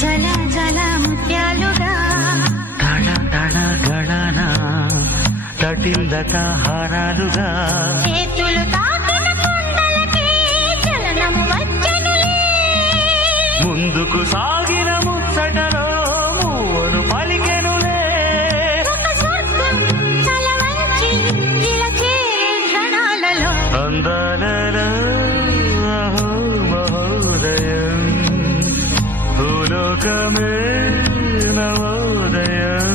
జల జల ముత్యాలుగా తళ తళ గళన తటిల్లత హారాలుగా చేతులు తాకిన కొండలకి చలనము వచ్చెనులే ముందుకు సాగిన ముచ్చటలో మూవను పలికెనులే ఒక స్వర్గం తల వంచి ఇలా చేరే క్షణాలలో అందాలలో అహో మహోదయం భూలోకమే నవోదయం